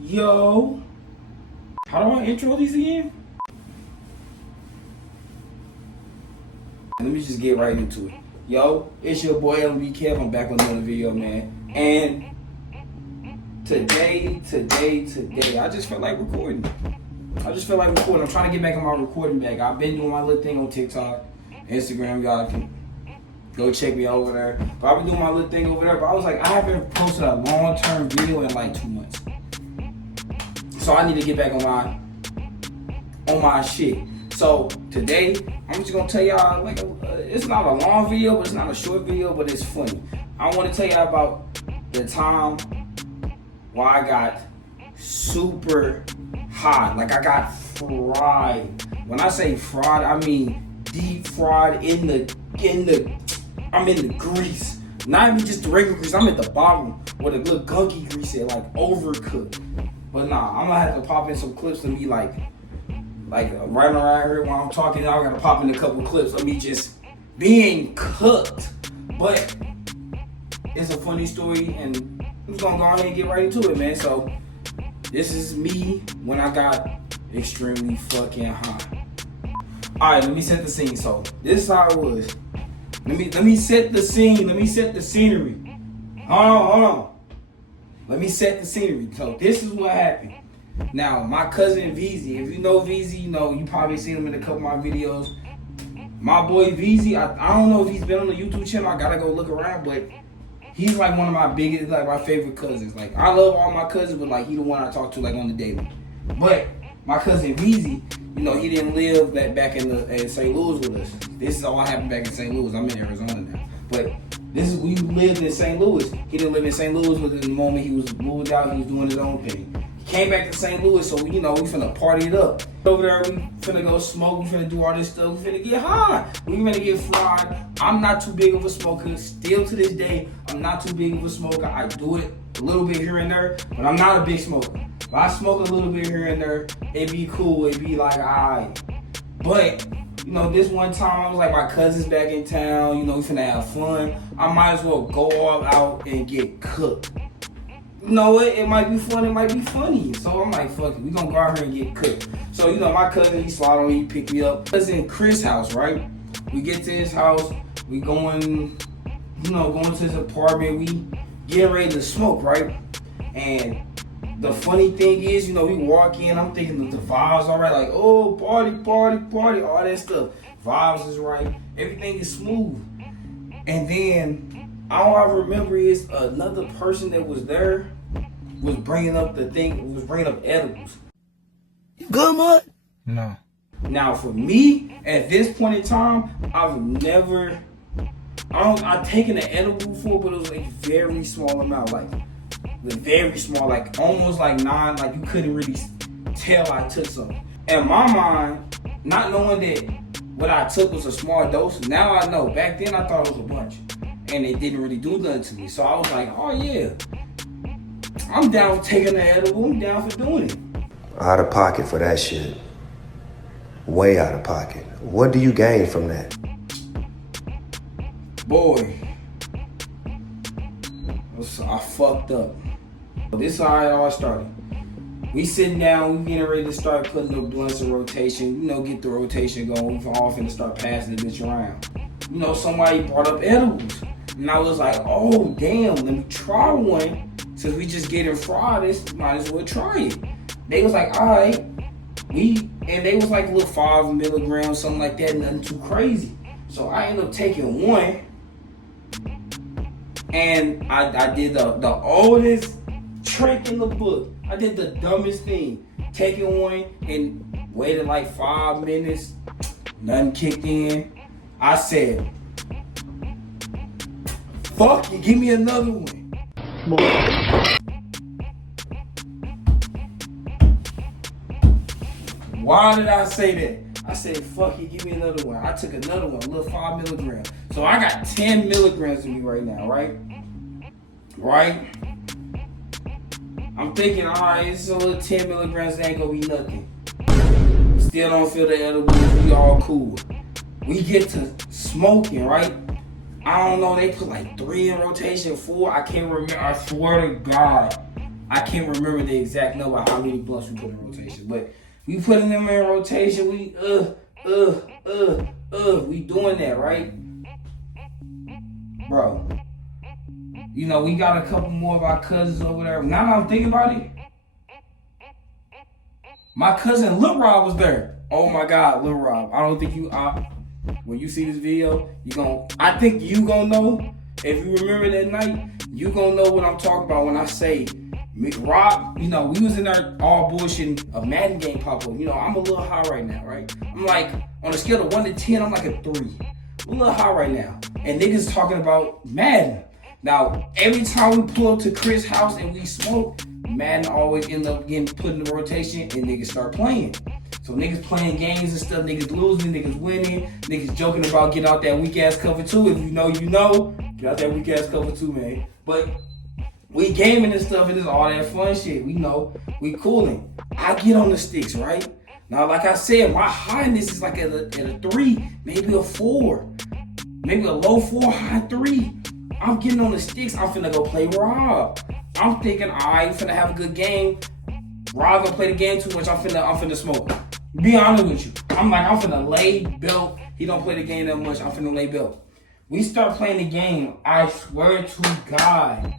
Yo, how do I intro these again? Let me just get right into it. Yo, it's your boy LB Kev. I'm back with another video, man. And today, I just felt like recording. I'm trying to get back on my recording bag. I've been doing my little thing on TikTok, Instagram. Y'all can go check me out over there. But I've been doing my little thing over there. But I was like, I haven't posted a long-term video in like 2 months. So I need to get back on my shit. So today, I'm just gonna tell y'all, like, it's not a long video, but it's not a short video, but it's funny. I want to tell y'all about the time where I got super hot. Like, I got fried. When I say fried, I mean deep fried I'm in the grease. Not even just the regular grease, I'm at the bottom where the little gunky grease is, like overcooked. But nah, I'm gonna have to pop in some clips of me like right around here while I'm talking. I gotta pop in a couple clips of me just being cooked. But it's a funny story, and I'm just gonna go ahead and get right into it, man. So this is me when I got extremely fucking hot. Alright, let me set the scene. So this is how it was. Let me set the scene. Let me set the scenery. Hold on. Let me set the scenery. So this is what happened. Now, my cousin VZ, if you know VZ, you probably seen him in a couple of my videos. My boy VZ, I don't know if he's been on the YouTube channel. I gotta go look around, but he's like one of my biggest, like my favorite cousins. Like, I love all my cousins, but like he the one I talk to like on the daily. But my cousin VZ, he didn't live back in St. Louis with us. This is all happened back in St. Louis. I'm in Arizona now. But we lived in St. Louis. He didn't live in St. Louis, but in the moment he was moved out, he was doing his own thing. He came back to St. Louis, so we finna party it up. Over there, we finna go smoke, we finna do all this stuff, we finna get high, we finna get fried. I'm not too big of a smoker. Still to this day, I'm not too big of a smoker. I do it a little bit here and there, but I'm not a big smoker. If I smoke a little bit here and there, it'd be cool, it'd be like, alright. But this one time I was like, my cousin's back in town, we finna have fun. I might as well go all out and get cooked. You know what? It might be fun, it might be funny. So I'm like, fuck it, we gonna go out here and get cooked. So, my cousin, he slid on me, he picked me up. It's in Chris' house, right? We get to his house, we going to his apartment, we getting ready to smoke, right? And the funny thing is, we walk in, I'm thinking that the vibes all right, like, oh, party, all that stuff. Vibes is right, everything is smooth. And then, all I remember is another person that was there was bringing up edibles. You good, Mud? No. Now, for me, at this point in time, I've taken an edible before, but it was a very small amount, very small, like almost like 9, like you couldn't really tell I took something. In my mind, not knowing that what I took was a small dose, now I know. Back then I thought it was a bunch, and it didn't really do nothing to me. So I was like, oh yeah, I'm down for taking the edible, I'm down for doing it. Out of pocket for that shit. Way out of pocket. What do you gain from that? Boy, I fucked up. This is how it all started. We sitting down, we getting ready to start putting the blunts in rotation, get the rotation going. We all finna start passing the bitch around. Somebody brought up edibles. And I was like, oh damn, let me try one. Since we just getting fried, might as well try it. They was like, alright. They was like a little 5 milligrams, something like that, nothing too crazy. So I ended up taking one. And I did the oldest trick in the book. I did the dumbest thing. Taking one and waited like 5 minutes. Nothing kicked in. I said, fuck it, give me another one. Why did I say that? I said, fuck it, give me another one. I took another one, a little 5 milligrams. So I got 10 milligrams in me right now, right? Right? I'm thinking, alright, it's a little 10 milligrams, ain't gonna be nothing. Still don't feel the edibles, we all cool. We get to smoking, right? I don't know, they put like 3 in rotation, 4, I can't remember, I swear to God. I can't remember the exact number how many blunts we put in rotation, but we putting them in rotation. We we doing that, right, bro? You know, we got a couple more of our cousins over there. Now that I'm thinking about it, my cousin Lil Rob was there. Oh my God, Lil Rob. I don't think you. When you see this video, I think you gonna know. If you remember that night, you gonna know what I'm talking about when I say Rob. You know, we was in there all bullshitting. A Madden game pop up. You know, I'm a little high right now, right? I'm like on a scale of 1 to 10, I'm like a 3. I'm a little high right now, and niggas talking about Madden. Now, every time we pull up to Chris' house and we smoke, Madden always end up getting put in the rotation and niggas start playing. So niggas playing games and stuff, niggas losing, niggas winning, niggas joking about get out that weak ass cover 2. If you know, you know. Get out that weak ass cover 2, man. But we gaming and stuff and it's all that fun shit. We know, we cooling. I get on the sticks, right? Now, like I said, my highness is like at a 3, maybe a 4. Maybe a low 4, high 3. I'm getting on the sticks. I'm finna go play Rob. I'm thinking, alright, finna have a good game. Rob gonna play the game too much. I'm finna smoke. Be honest with you. I'm finna lay belt. He don't play the game that much. I'm finna lay belt. We start playing the game. I swear to God.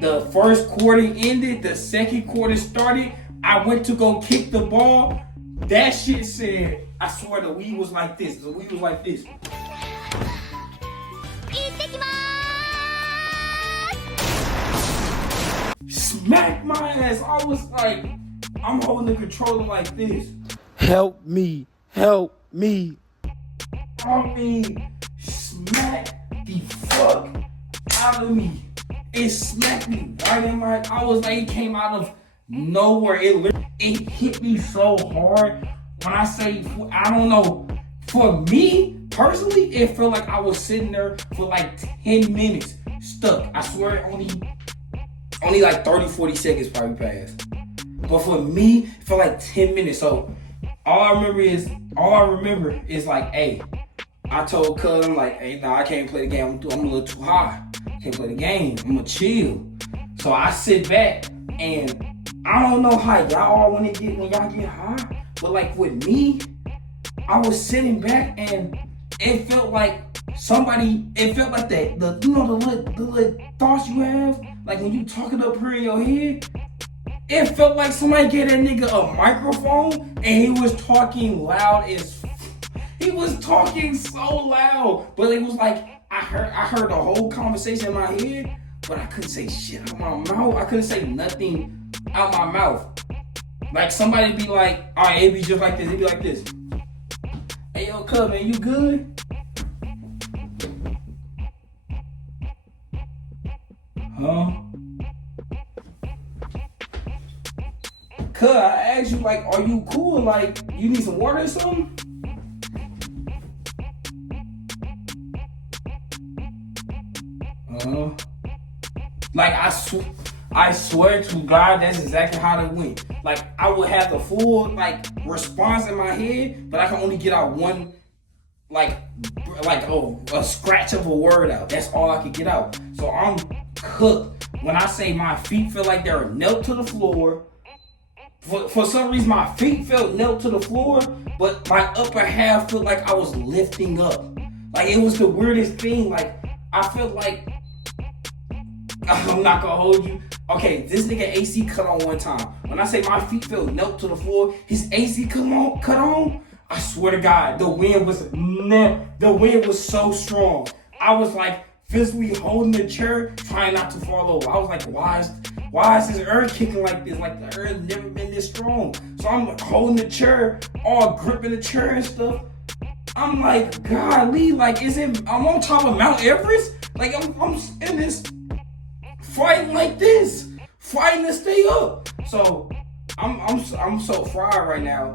The first quarter ended. The second quarter started. I went to go kick the ball. That shit said, I swear the weed was like this. The weed was like this. Smack my ass. I was like, I'm holding the controller like this. Help me. Help me. I mean, smack the fuck out of me. It smacked me right in my, I was like, it came out of nowhere. It hit me so hard. When I say, I don't know, for me, personally, it felt like I was sitting there for like 10 minutes stuck. I swear only like 30, 40 seconds probably passed. But for me, it felt like 10 minutes. So all I remember is like, hey, I told cuz, I'm like, hey, nah, I can't play the game. I'm a little too high. Can't play the game. I'm gonna chill. So I sit back and I don't know how y'all when y'all get high, but like with me, I was sitting back and it felt like it felt like the little thoughts you have, like when you talking up here in your head, it felt like somebody gave that nigga a microphone and he was talking loud he was talking so loud, but it was like I heard the whole conversation in my head, but I couldn't say shit out of my mouth. I couldn't say nothing out my mouth. Like somebody be like, all right, it'd be just like this. It'd be like this. Hey, yo, cuz, man, you good? Huh? Cuz, I asked you, like, are you cool? Like, you need some water or something? Like, I swear to God, that's exactly how it went. Like, I would have the full, like, response in my head, but I can only get out one, a scratch of a word out. That's all I could get out. So I'm cooked. When I say my feet feel like they're knelt to the floor, for some reason my feet felt knelt to the floor, but my upper half felt like I was lifting up. Like, it was the weirdest thing. Like, I felt like, I'm not gonna hold you. Okay, this nigga AC cut on one time. When I say my feet felt knelt to the floor, his AC cut on. I swear to God, the wind was so strong. I was like physically holding the chair, trying not to fall over. I was like, why is this earth kicking like this? Like, the earth never been this strong. So I'm holding the chair, all gripping the chair and stuff. I'm like, golly, like, I'm on top of Mount Everest? Like, I'm in this fighting like this, fighting to stay up. So I'm so fried right now.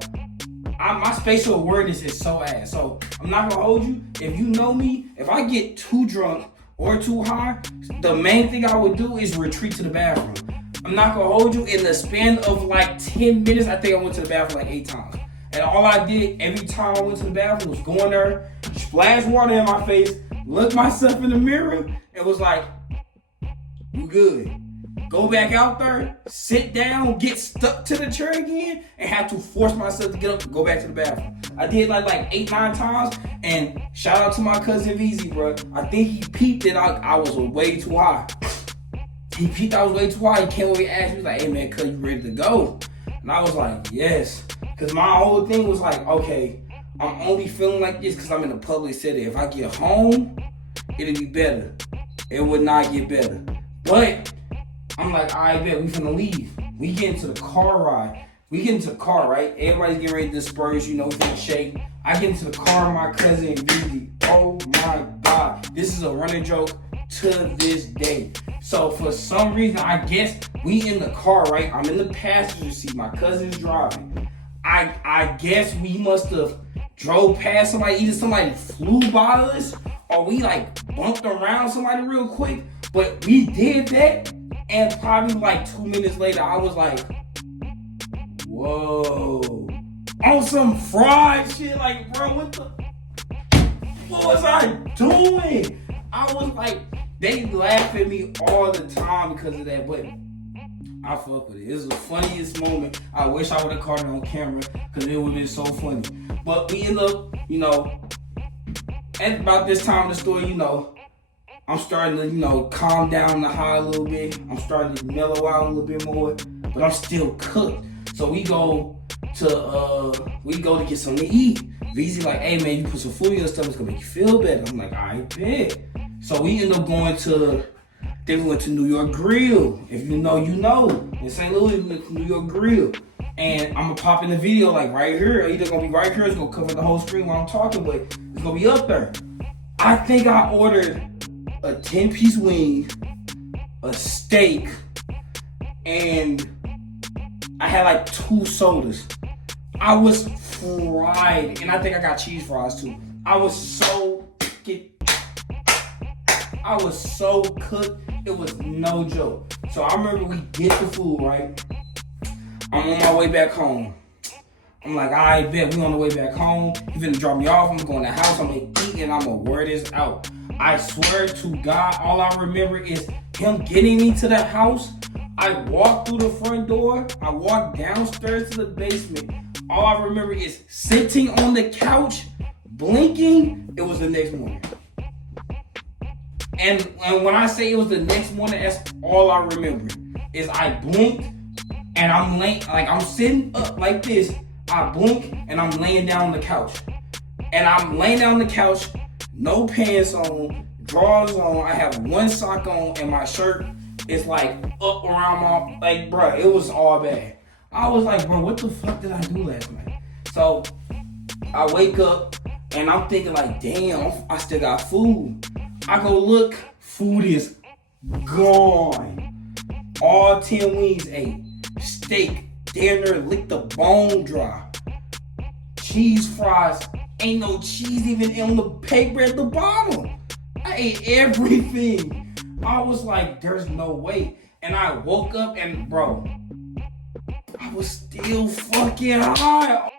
My spatial awareness is so ass. So I'm not gonna hold you. If you know me, if I get too drunk or too high, the main thing I would do is retreat to the bathroom. I'm not gonna hold you. In the span of like 10 minutes, I think I went to the bathroom like 8 times. And all I did every time I went to the bathroom was go in there, splash water in my face, look myself in the mirror, and was like, you good. go back out there, sit down, get stuck to the chair again, and have to force myself to get up and go back to the bathroom. I did like 8-9 times, and shout out to my cousin VZ, bro. I think he peeped that I was way too high. He peeped I was way too high. He came over and asked me, he was like, hey man, cuz you ready to go? And I was like, yes. Because my whole thing was like, okay, I'm only feeling like this because I'm in a public setting. If I get home, it'll be better. It would not get better. But I'm like, all right, bet, we finna leave. We get into the car ride. We get into the car, right? Everybody's getting ready to disperse, you know, finna shake. I get into the car, my cousin Vivi. Oh my God. This is a running joke to this day. So for some reason, I guess we in the car, right? I'm in the passenger seat. My cousin's driving. I guess we must have drove past somebody. Either somebody flew by us or we like bumped around somebody real quick. But we did that. And probably like 2 minutes later, I was like, whoa. On some fried shit. Like, bro, what was I doing? I was like, they laugh at me all the time because of that, but I fuck with it. It was the funniest moment. I wish I would have caught it on camera because it would have been so funny. But we end up, you know, at about this time of the story, you know, I'm starting to, you know, calm down the high a little bit. I'm starting to mellow out a little bit more, but I'm still cooked. So we go to get something to eat. VZ like, hey man, you put some food in your stomach, it's gonna make you feel better. I'm like, I bet. So we end up going to, we went to New York Grill. If you know, you know. In St. Louis, we went to New York Grill. And I'm gonna pop in the video like right here. Either gonna be right here, it's gonna cover the whole screen while I'm talking, but it's gonna be up there. I think I ordered a 10-piece wing, a steak, and I had like 2 sodas. I was fried, and I think I got cheese fries too. I was so cooked, it was no joke. So I remember we get the food, right? I'm on my way back home. I'm like, all right, bet, we on the way back home. He finna drop me off, I'm gonna go in the house, I'm gonna eat, and I'm gonna wear this out. I swear to God, all I remember is him getting me to the house. I walked through the front door, I walked downstairs to the basement. All I remember is sitting on the couch, blinking. It was the next morning. And when I say it was the next morning, that's all I remember. Is I blinked and I'm laying, like I'm sitting up like this. I blink and I'm laying down on the couch. And I'm laying down on the couch, no pants on, drawers on. I have 1 sock on and my shirt is like up around my, like, bro, it was all bad. I was like, bro, what the fuck did I do last night? So I wake up and I'm thinking like, damn, I still got food. I go look, food is gone. All 10 wings ate. Steak, damn near licked the bone dry. Cheese fries, ain't no cheese even on the paper at the bottom. I ate everything. I was like, there's no way. And I woke up and, bro, I was still fucking high.